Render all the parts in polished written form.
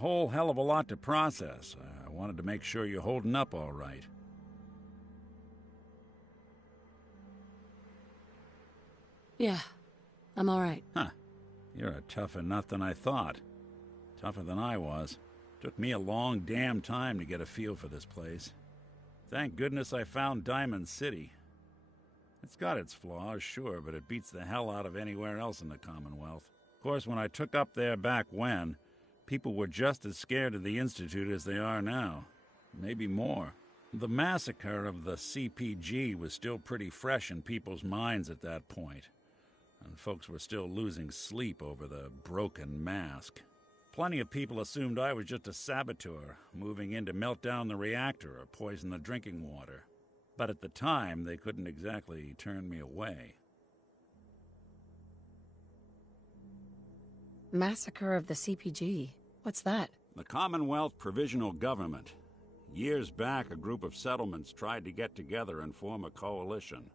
whole hell of a lot to process. I wanted to make sure you're holding up all right. Yeah, I'm all right. Huh. You're a tougher nut than I thought. Tougher than I was. Took me a long damn time to get a feel for this place. Thank goodness I found Diamond City. It's got its flaws, sure, but it beats the hell out of anywhere else in the Commonwealth. Of course, when I took up there back when, people were just as scared of the Institute as they are now. Maybe more. The massacre of the CPG was still pretty fresh in people's minds at that point, and folks were still losing sleep over the broken mask. Plenty of people assumed I was just a saboteur, moving in to melt down the reactor or poison the drinking water. But at the time, they couldn't exactly turn me away. Massacre of the CPG. What's that? The Commonwealth Provisional Government. Years back, a group of settlements tried to get together and form a coalition.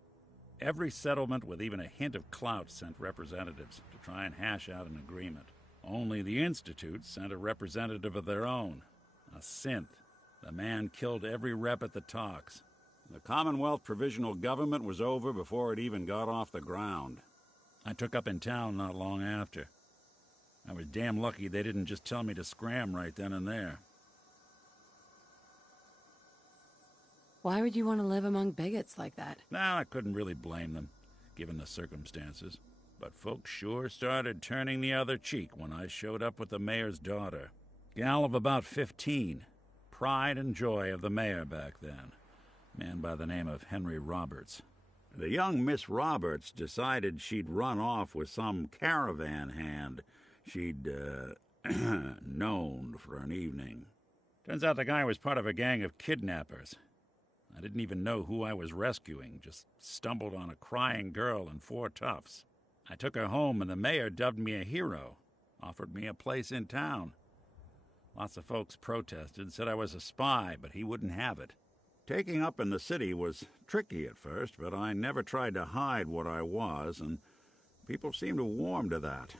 Every settlement with even a hint of clout sent representatives to try and hash out an agreement. Only the Institute sent a representative of their own, a synth. The man killed every rep at the talks. The Commonwealth Provisional Government was over before it even got off the ground. I took up in town not long after. I was damn lucky they didn't just tell me to scram right then and there. Why would you want to live among bigots like that? Nah, I couldn't really blame them, given the circumstances. But folks sure started turning the other cheek when I showed up with the mayor's daughter. Gal of about 15. Pride and joy of the mayor back then. Man by the name of Henry Roberts. The young Miss Roberts decided she'd run off with some caravan hand she'd, known for an evening. Turns out the guy was part of a gang of kidnappers. I didn't even know who I was rescuing, just stumbled on a crying girl and 4 toughs. I took her home and the mayor dubbed me a hero, offered me a place in town. Lots of folks protested, said I was a spy, but he wouldn't have it. Taking up in the city was tricky at first, but I never tried to hide what I was, and people seemed to warm to that.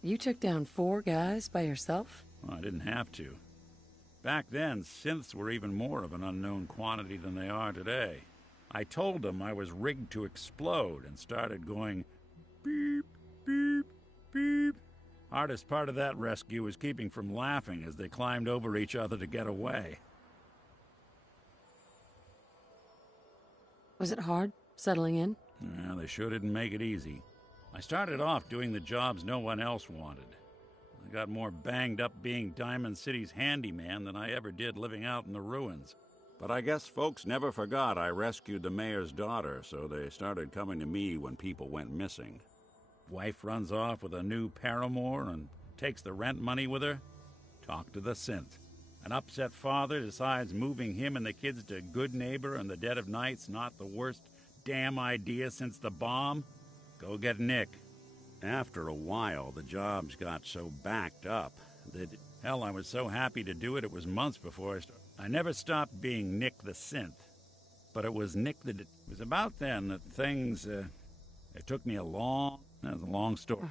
You took down 4 guys by yourself? Well, I didn't have to. Back then, synths were even more of an unknown quantity than they are today. I told them I was rigged to explode and started going beep, beep, beep. Hardest part of that rescue was keeping from laughing as they climbed over each other to get away. Was it hard, settling in? Yeah, they sure didn't make it easy. I started off doing the jobs no one else wanted. I got more banged up being Diamond City's handyman than I ever did living out in the ruins. But I guess folks never forgot I rescued the mayor's daughter, so they started coming to me when people went missing. Wife runs off with a new paramour and takes the rent money with her. Talk to the synth. An upset father decides moving him and the kids to Good Neighbor in the dead of night's not the worst damn idea since the bomb. Go get Nick. After a while, the jobs got so backed up that, hell, I was so happy to do it, it was months before I never stopped being Nick the Synth. But it was Nick that... It was about then that things, it took me a long story.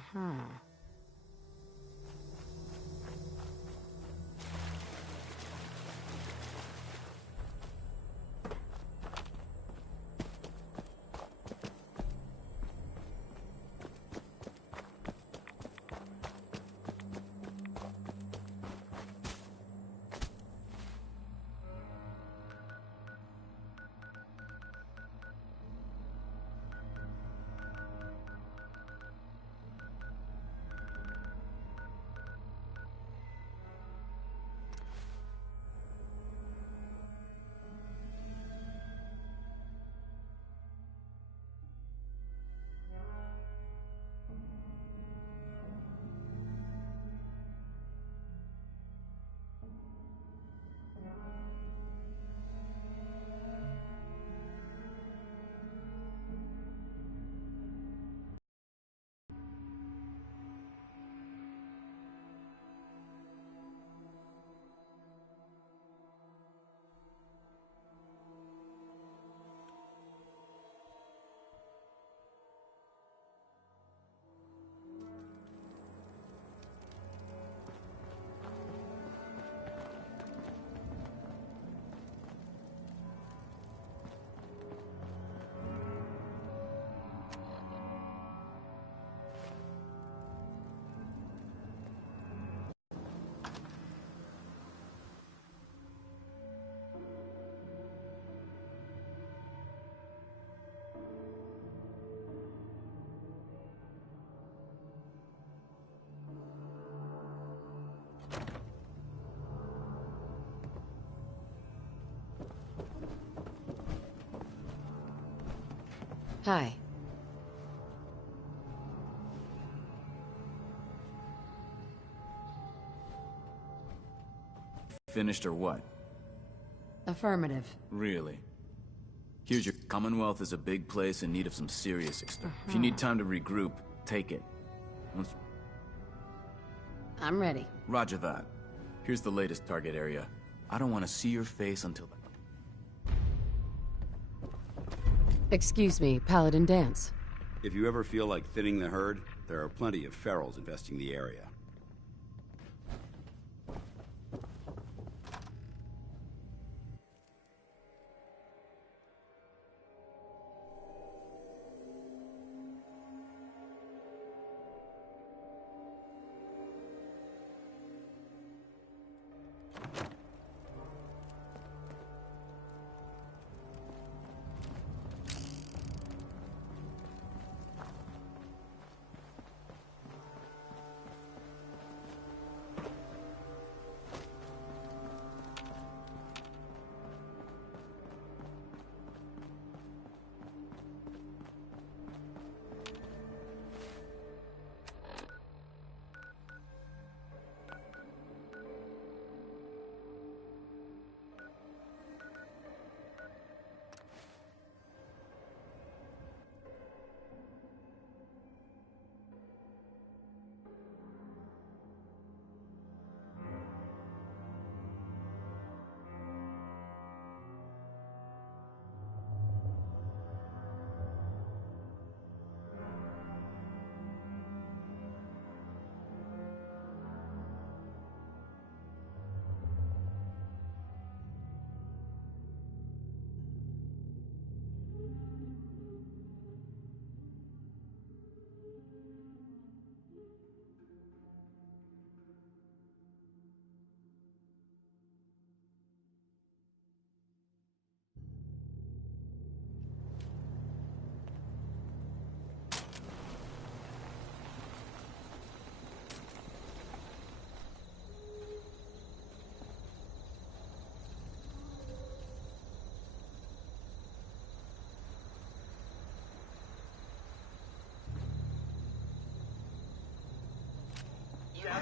Hi. Finished or what? Affirmative. Really? Here's your Commonwealth is a big place in need of some serious experiment. If you need time to regroup, take it. I'm ready. Roger that. Here's the latest target area. I don't want to see your face until Excuse me, Paladin Dance. If you ever feel like thinning the herd, there are plenty of ferals infesting the area.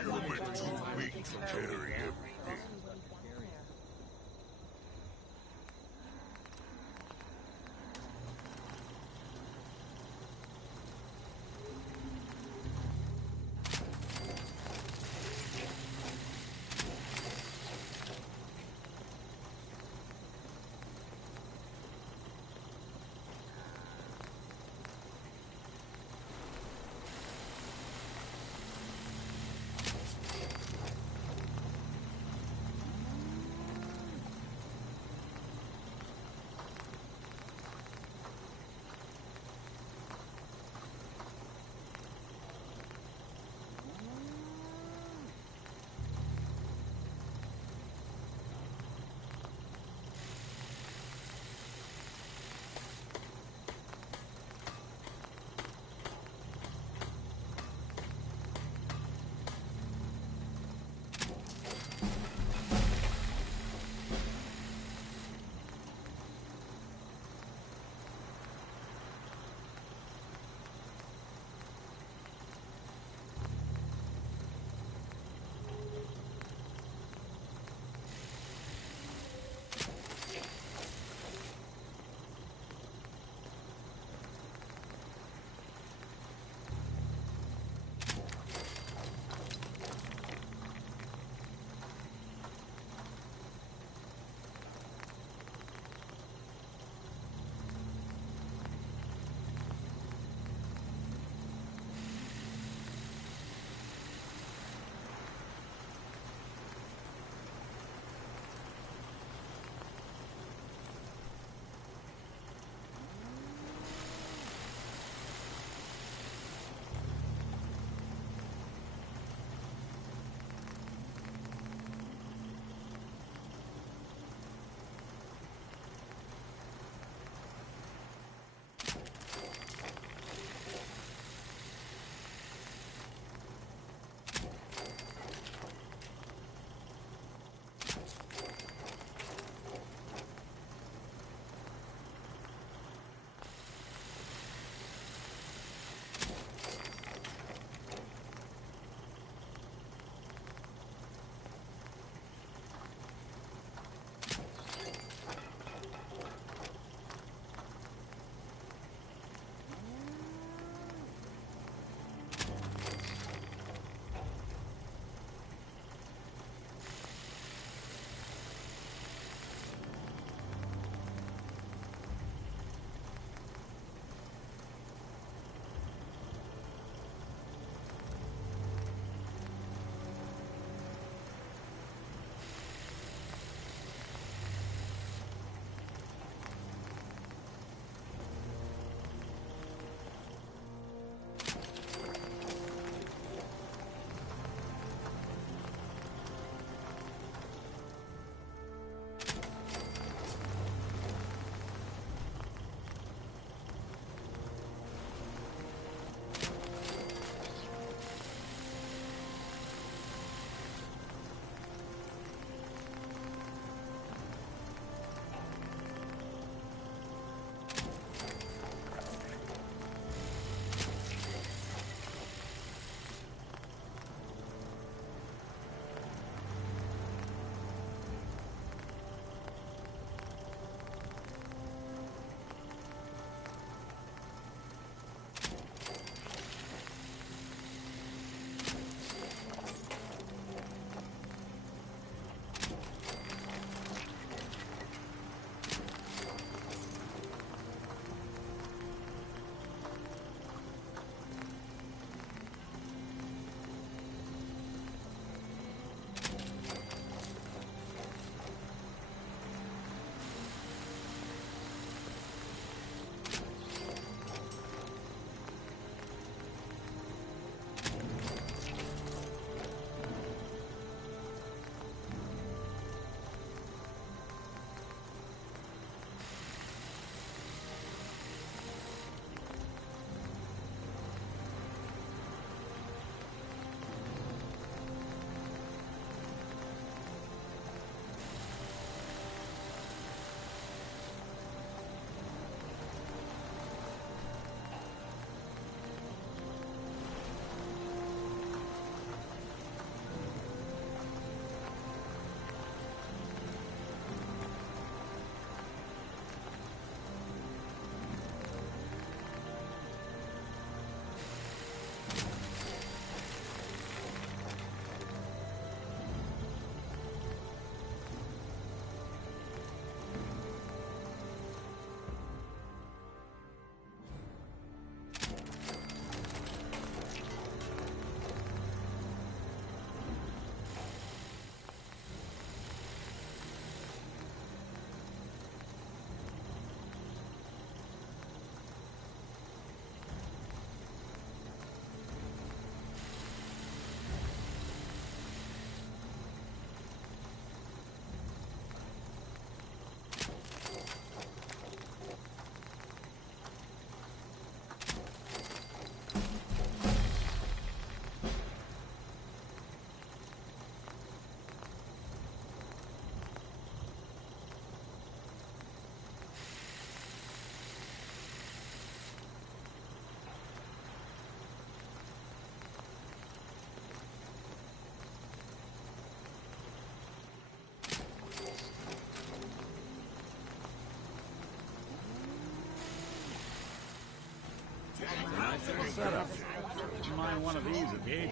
You're meant too weak to carry everything. Setup. Wouldn't mind one of these at the age.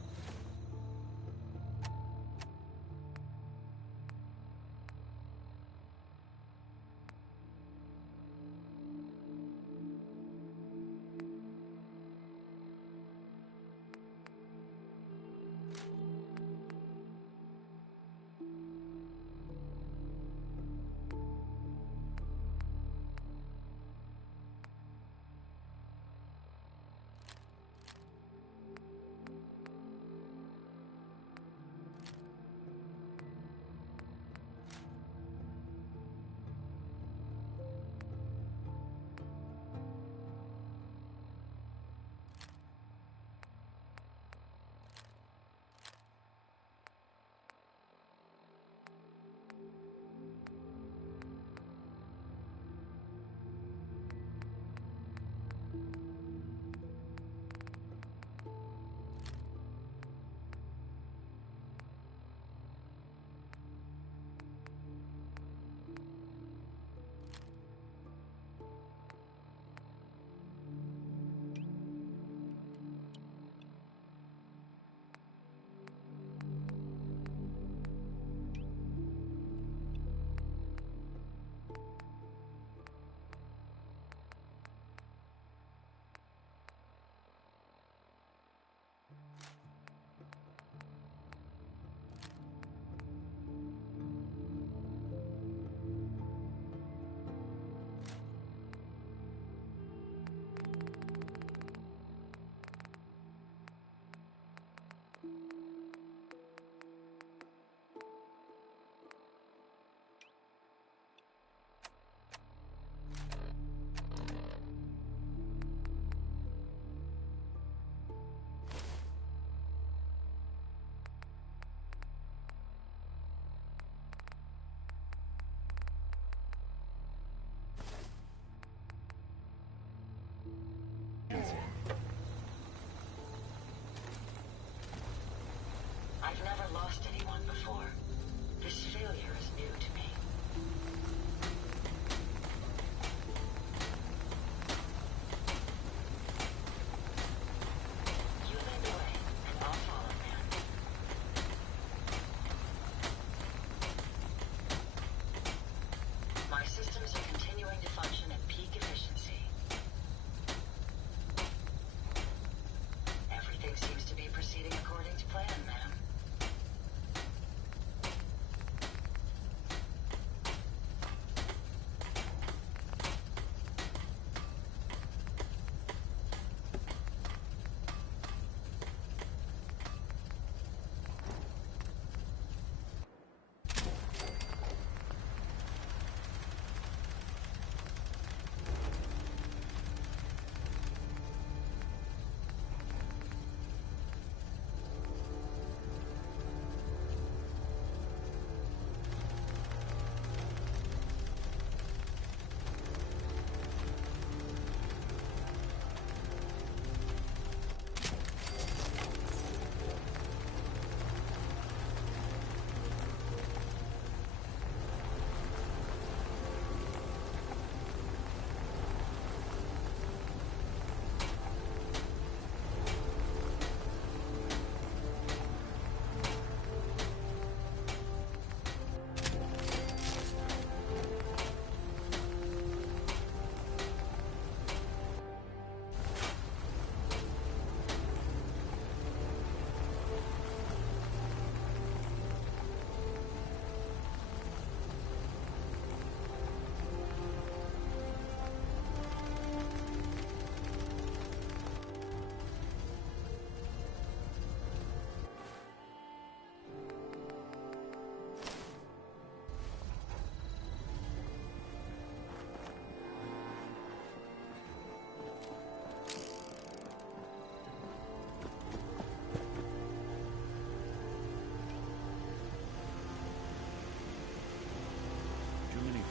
I've never lost anyone before. This failure is new to me. You lead the way, and I'll follow, man. My systems are continuing to function at peak efficiency. Everything seems to be proceeding according to plan, ma'am.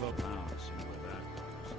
£4, see where that goes.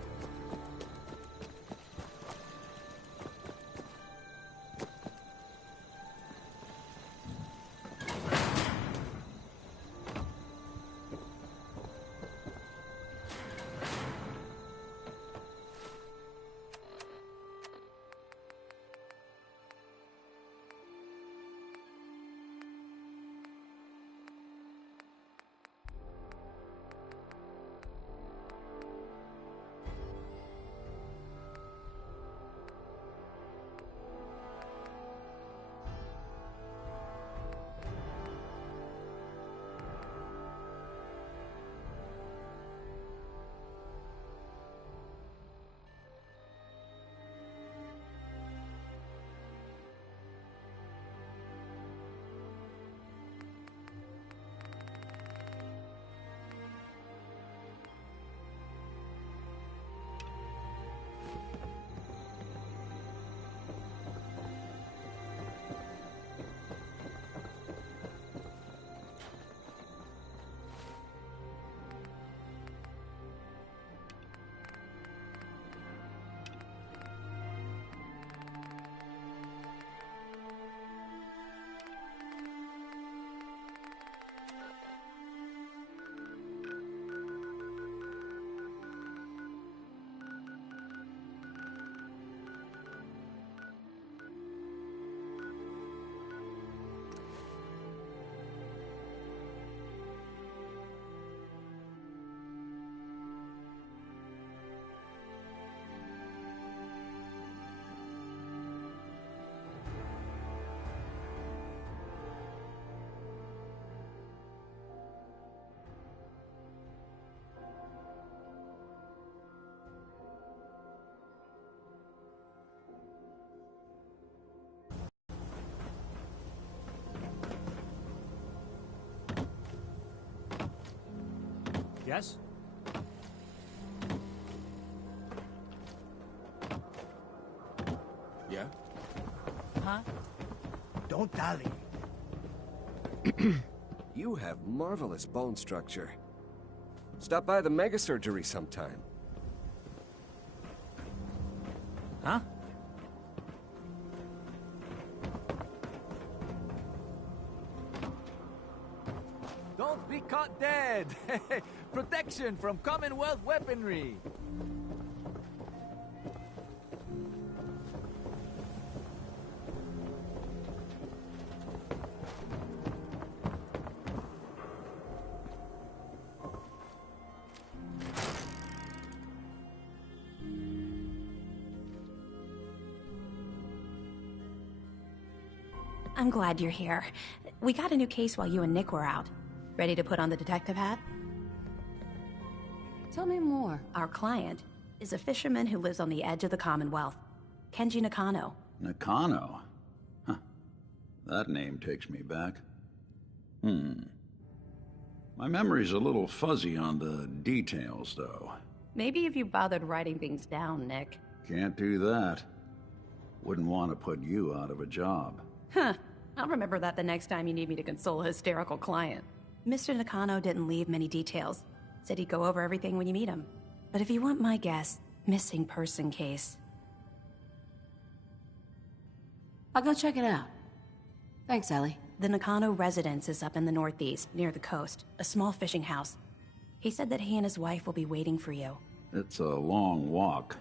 Yes? Yeah? Huh? Don't dally. You have marvelous bone structure. Stop by the mega surgery sometime. Huh? Don't be caught dead. Protection from Commonwealth weaponry. I'm glad you're here. We got a new case while you and Nick were out. Ready to put on the detective hat? Tell me more. Our client is a fisherman who lives on the edge of the Commonwealth. Kenji Nakano. Nakano? Huh. That name takes me back. My memory's a little fuzzy on the details, though. Maybe if you bothered writing things down, Nick. Can't do that. Wouldn't want to put you out of a job. Huh. I'll remember that the next time you need me to console a hysterical client. Mr. Nakano didn't leave many details. Said he'd go over everything when you meet him. But if you want my guess, missing person case. I'll go check it out. Thanks, Ellie. The Nakano residence is up in the northeast, near the coast. A small fishing house. He said that he and his wife will be waiting for you. It's a long walk.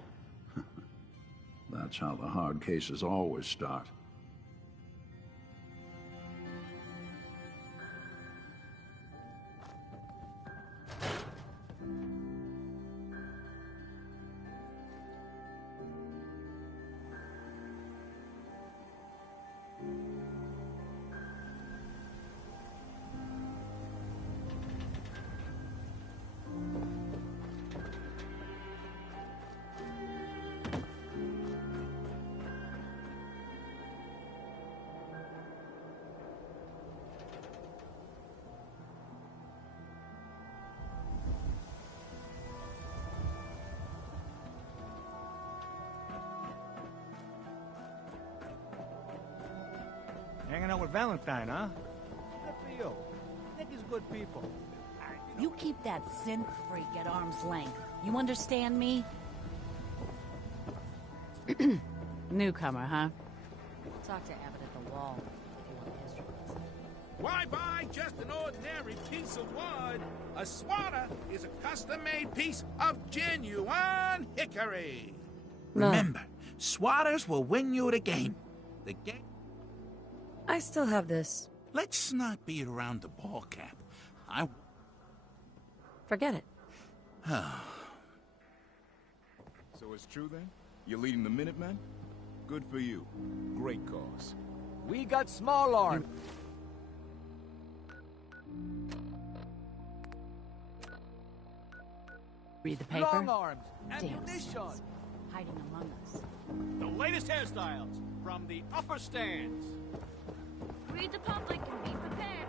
That's how the hard cases always start. Hanging out with Valentine, huh? Good for you. Nick is good people. You keep that synth freak at arm's length. You understand me? Newcomer, huh? Talk to Abbott at the wall if you want history lesson. Why buy just an ordinary piece of wood? A swatter is a custom-made piece of genuine hickory. Remember, swatters will win you the game. The game... I still have this. Let's not beat around the ball cap. Forget it. So it's true then? You're leading the Minutemen? Good for you. Great cause. We got small arms. Read the paper? Long arms. Damn Ammunition. sons. Hiding among us. The latest hairstyles from the upper stands. Read the public and be prepared.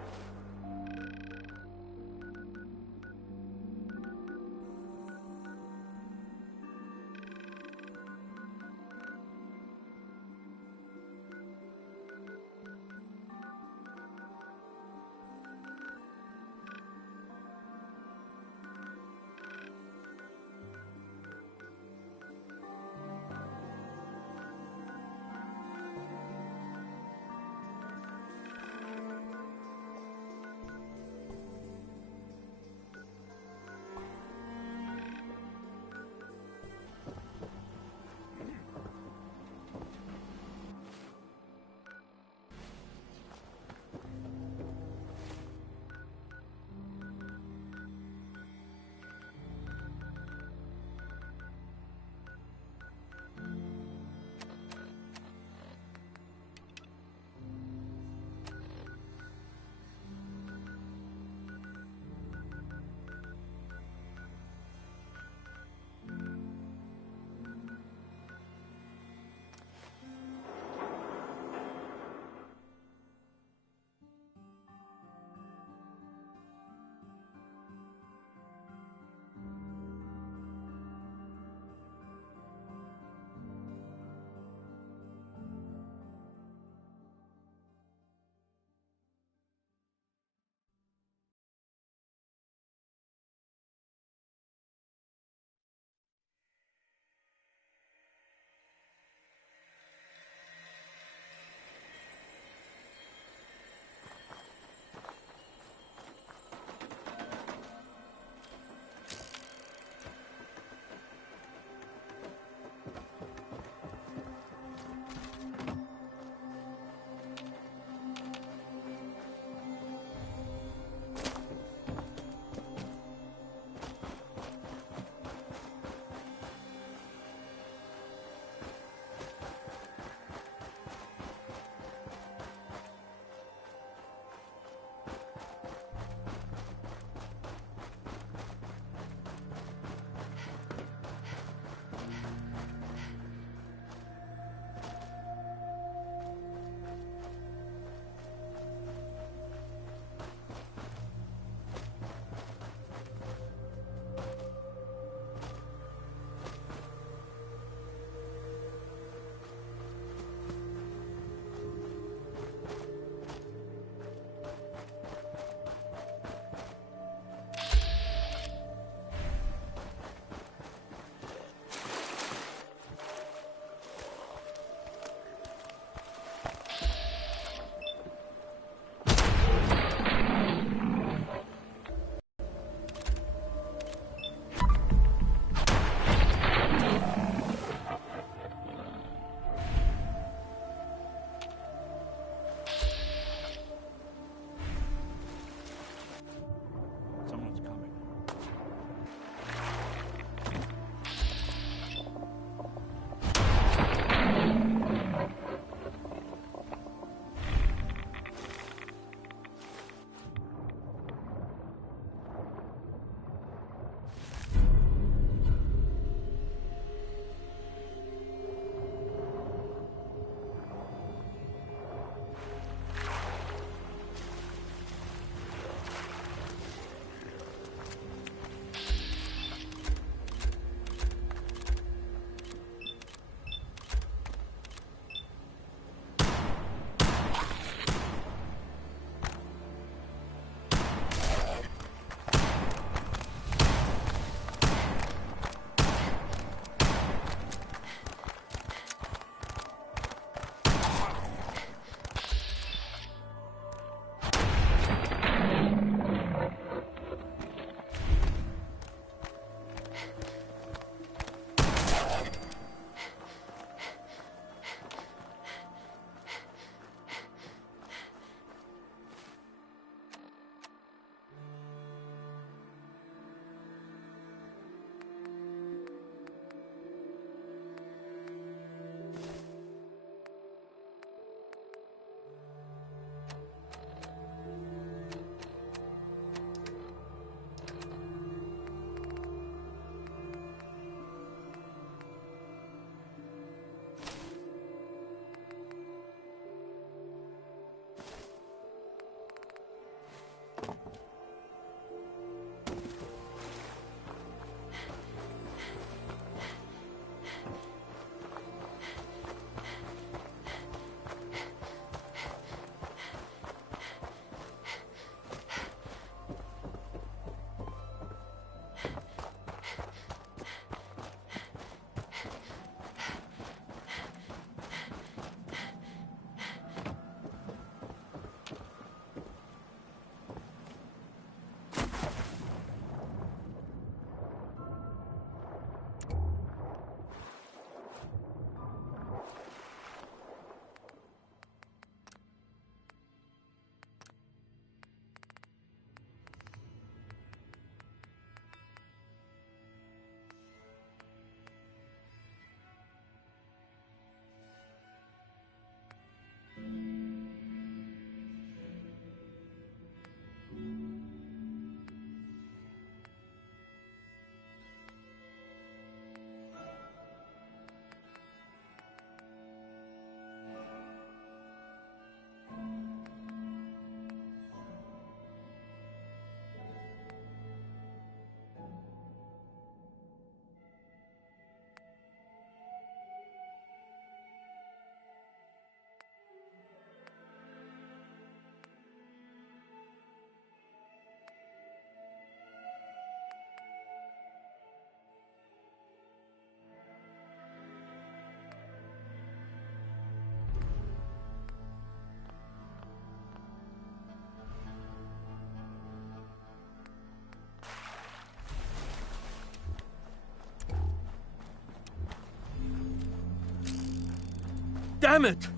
Damn it!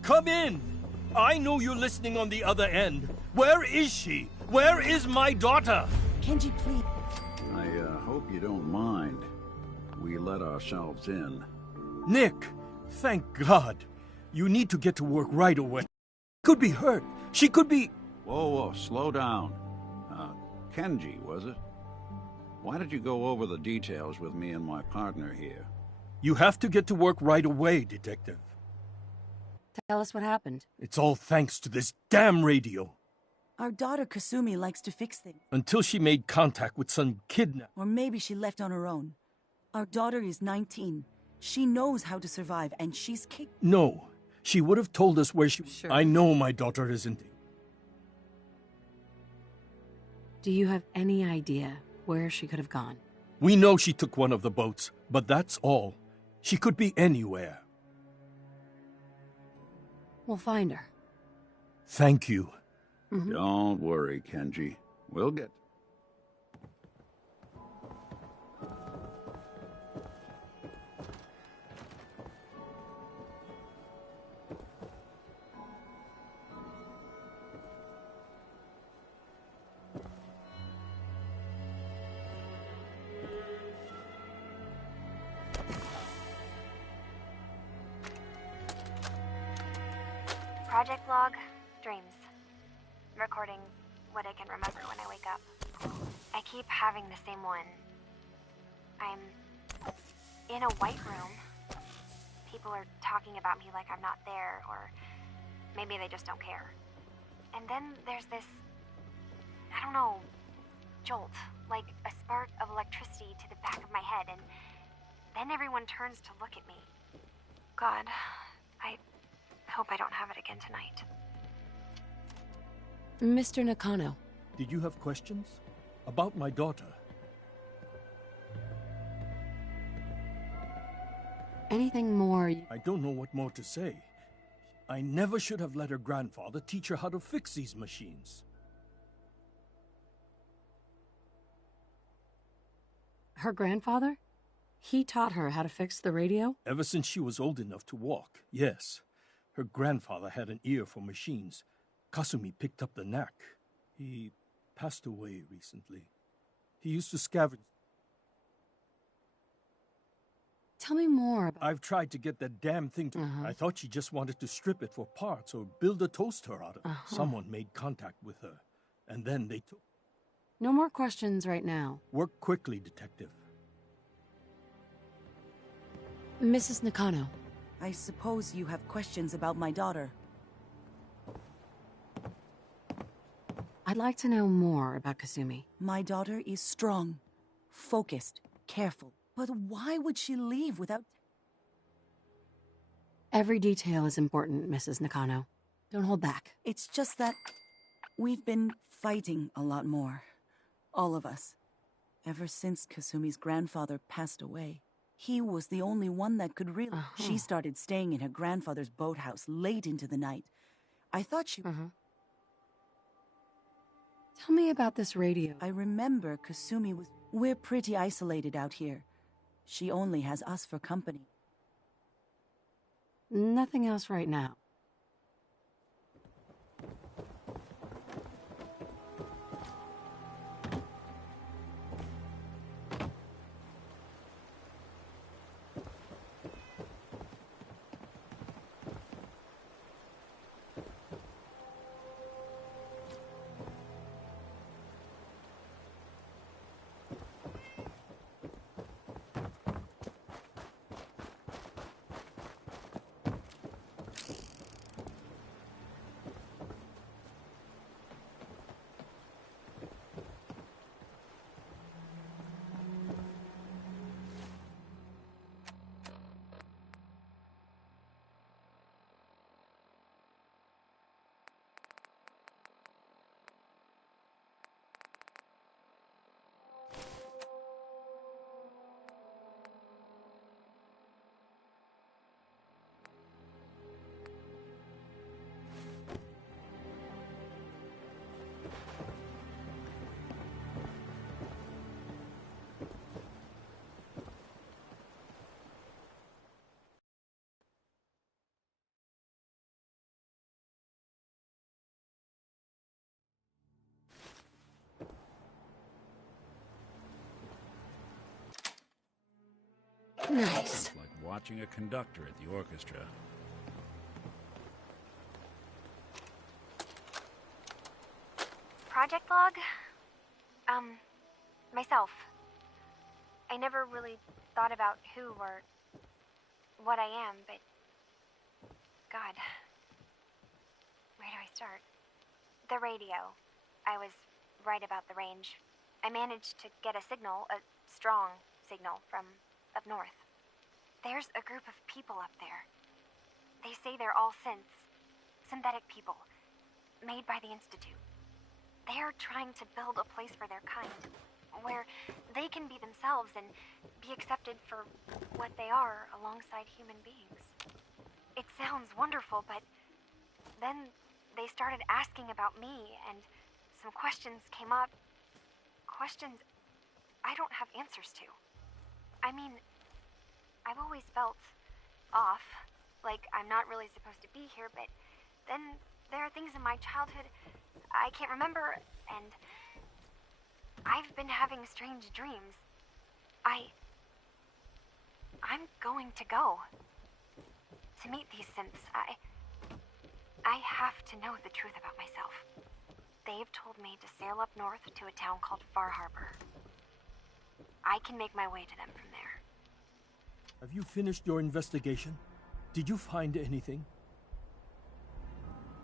Come in! I know you're listening on the other end. Where is she? Where is my daughter? Kenji, please. I hope you don't mind. We let ourselves in. Nick, thank God. You need to get to work right away. She could be hurt. She could be... Whoa, slow down. Kenji, was it? Why did you go over the details with me and my partner here? You have to get to work right away, Detective. Tell us what happened. It's all thanks to this damn radio. Our daughter Kasumi likes to fix things. Until she made contact with some kidnapper. Or maybe she left on her own. Our daughter is 19. She knows how to survive, and she's capable. No, she would have told us where she... Sure. I know my daughter isn't. Do you have any idea where she could have gone? We know she took one of the boats, but that's all. She could be anywhere. We'll find her. Thank you. Don't worry, Kenji. We'll get... Project log, dreams. Recording what I can remember when I wake up. I keep having the same one. I'm in a white room. People are talking about me like I'm not there, or maybe they just don't care. And then there's this, I don't know, jolt, like a spark of electricity to the back of my head, and then everyone turns to look at me. God, I hope I don't have it again tonight. Mr. Nakano. Did you have questions? About my daughter? Anything more? I don't know what more to say. I never should have let her grandfather teach her how to fix these machines. Her grandfather? He taught her how to fix the radio? Ever since she was old enough to walk, yes. Her grandfather had an ear for machines. Kasumi picked up the knack. He passed away recently. He used to scavenge. Tell me more about... I've tried to get that damn thing to... I thought she just wanted to strip it for parts or build a toaster out of it. Someone made contact with her, and then they took... No more questions right now. Work quickly, Detective. Mrs. Nakano. I suppose you have questions about my daughter. I'd like to know more about Kasumi. My daughter is strong, focused, careful. But why would she leave without... Every detail is important, Mrs. Nakano. Don't hold back. It's just that we've been fighting a lot more. All of us. Ever since Kasumi's grandfather passed away. He was the only one that could really... She started staying in her grandfather's boathouse late into the night. I thought she... Tell me about this radio. I remember Kasumi was... We're pretty isolated out here. She only has us for company. Nothing else right now. Nice. Like watching a conductor at the orchestra. Project log? Myself. I never really thought about who or what I am, but... God. Where do I start? The radio. I was right about the range. I managed to get a signal, a strong signal, from up north. There's a group of people up there. They say they're all synths. Synthetic people. Made by the Institute. They're trying to build a place for their kind, where they can be themselves and be accepted for what they are alongside human beings. It sounds wonderful, but then they started asking about me, and some questions came up. Questions I don't have answers to. I mean, I've always felt off, like I'm not really supposed to be here, but then there are things in my childhood I can't remember, and I've been having strange dreams. I'm going to go to meet these synths. I have to know the truth about myself. They've told me to sail up north to a town called Far Harbor. I can make my way to them from there. Have you finished your investigation? Did you find anything?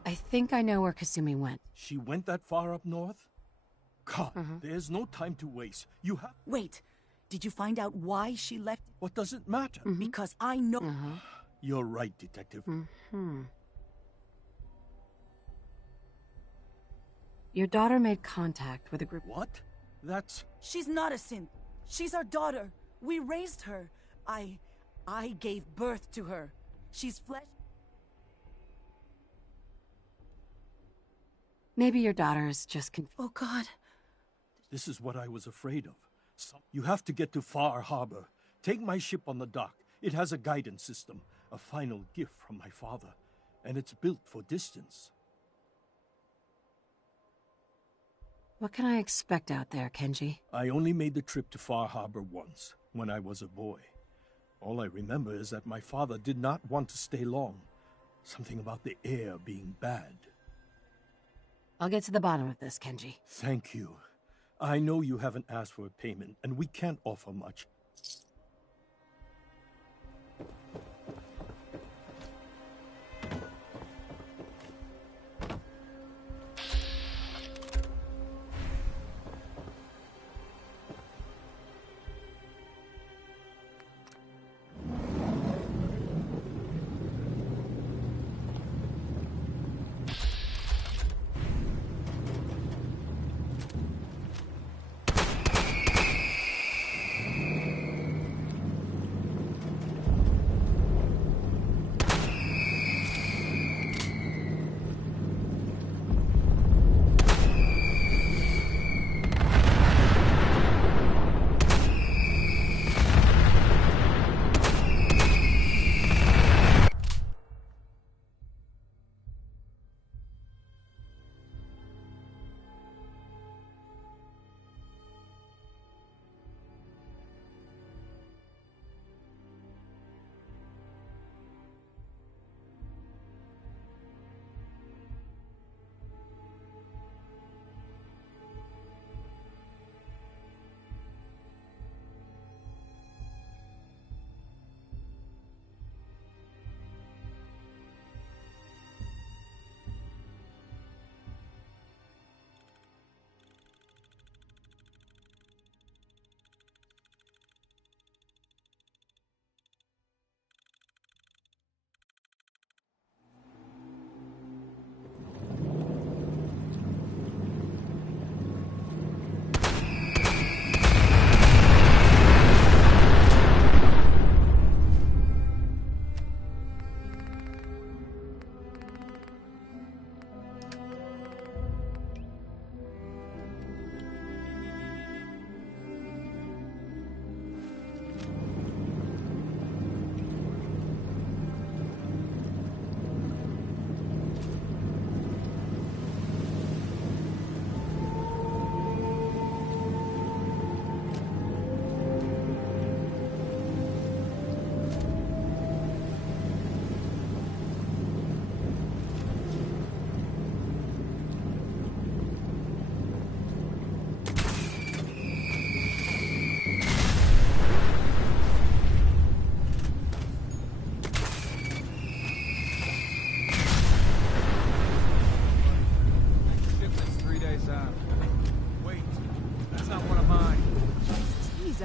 I think I know where Kasumi went. She went that far up north? God, there's no time to waste. You have... Wait, did you find out why she left? What does it matter? Because I know... You're right, Detective. Your daughter made contact with a group... What? That's... She's not a synth. She's our daughter. We raised her. I gave birth to her. She's flesh... Maybe your daughter is just confused. Oh, God. This is what I was afraid of. You have to get to Far Harbor. Take my ship on the dock. It has a guidance system, a final gift from my father, and it's built for distance. What can I expect out there, Kenji? I only made the trip to Far Harbor once, when I was a boy. All I remember is that my father did not want to stay long. Something about the air being bad. I'll get to the bottom of this, Kenji. Thank you. I know you haven't asked for a payment, and we can't offer much.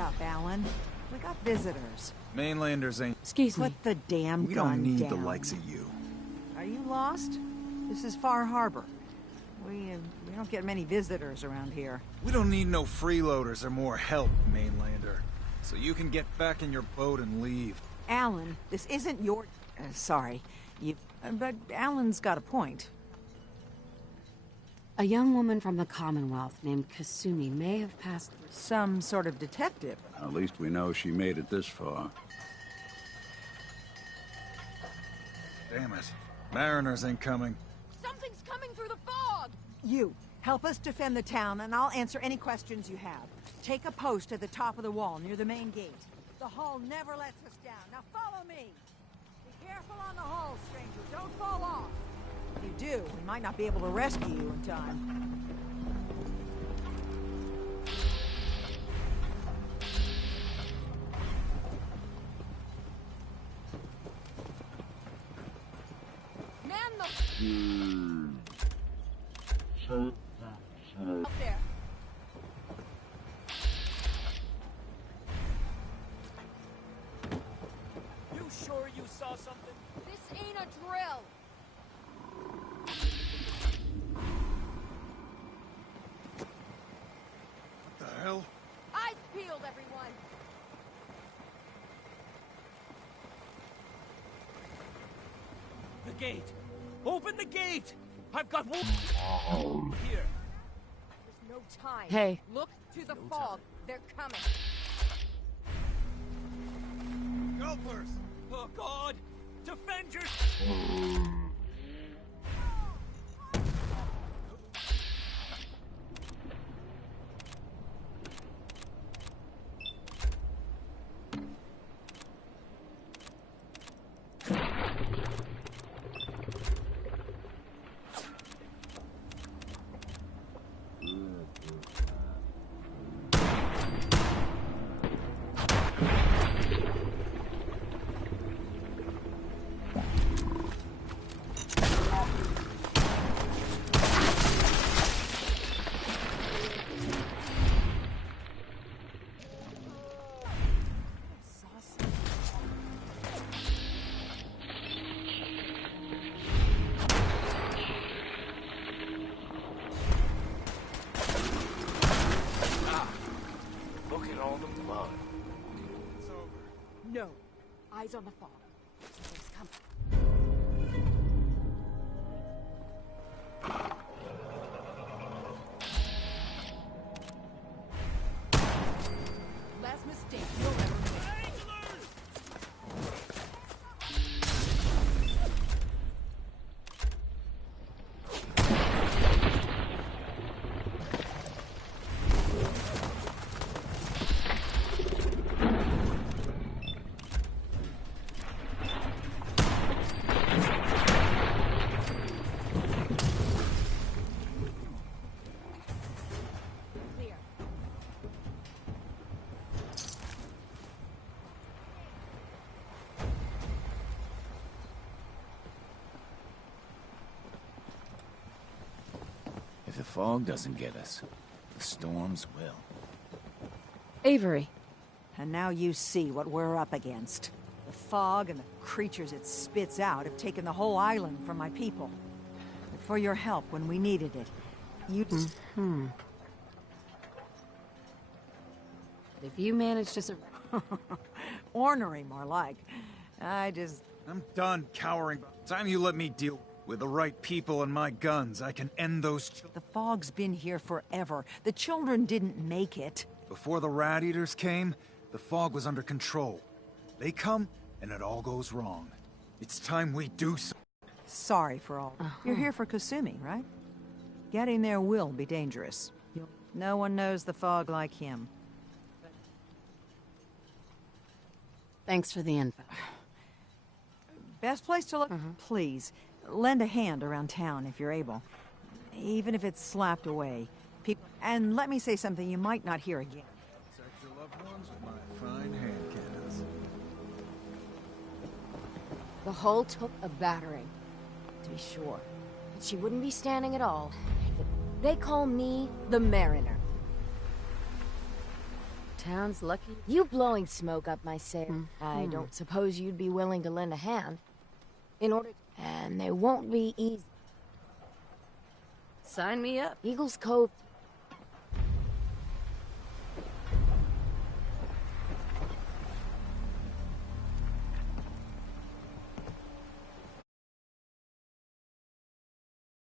up, Alan. We got visitors. Mainlanders ain't... Excuse me. Put the damn We gun don't need down. the likes of you. Are you lost? This is Far Harbor. We don't get many visitors around here. We don't need no freeloaders or more help, Mainlander. So you can get back in your boat and leave. Alan, this isn't your... sorry. But Alan's got a point. A young woman from the Commonwealth named Kasumi may have passed through... Some sort of detective. At least we know she made it this far. Damn it. Mariners ain't coming. Something's coming through the fog! You, help us defend the town, and I'll answer any questions you have. Take a post at the top of the wall, near the main gate. The hull never lets us down. Now follow me! Be careful on the hull, stranger. Don't fall off. If you do, we might not be able to rescue you in time. Man up there. You sure you saw something? This ain't a drill. What the hell? Eyes peeled, everyone. The gate. Open the gate. I've got one here. There's no time. Hey. Look to the fog. They're coming. Gulpers. Oh, God. Defend your... No. Eyes on the fog. Something's coming. Last mistake. You'll never make. If the fog doesn't get us, the storms will. Avery. And now you see what we're up against. The fog and the creatures it spits out have taken the whole island from my people. But for your help when we needed it, you... If you manage to Ornery, more like. I'm done cowering. Time you let me deal with the right people and my guns. I can end those... The fog's been here forever. The children didn't make it. Before the Rat Eaters came, the fog was under control. They come, and it all goes wrong. It's time we do something. Sorry for all. You're here for Kasumi, right? Getting there will be dangerous. No one knows the fog like him. Thanks for the info. Best place to look? Please, lend a hand around town if you're able. Even if it's slapped away. And let me say something you might not hear again. Protect your loved ones with my fine hand cannons. The hull took a battering, to be sure. But she wouldn't be standing at all. They call me the Mariner. town's lucky. You blowing smoke up my sail. I don't suppose you'd be willing to lend a hand. In order and they won't be easy. Sign me up. Eagles Cove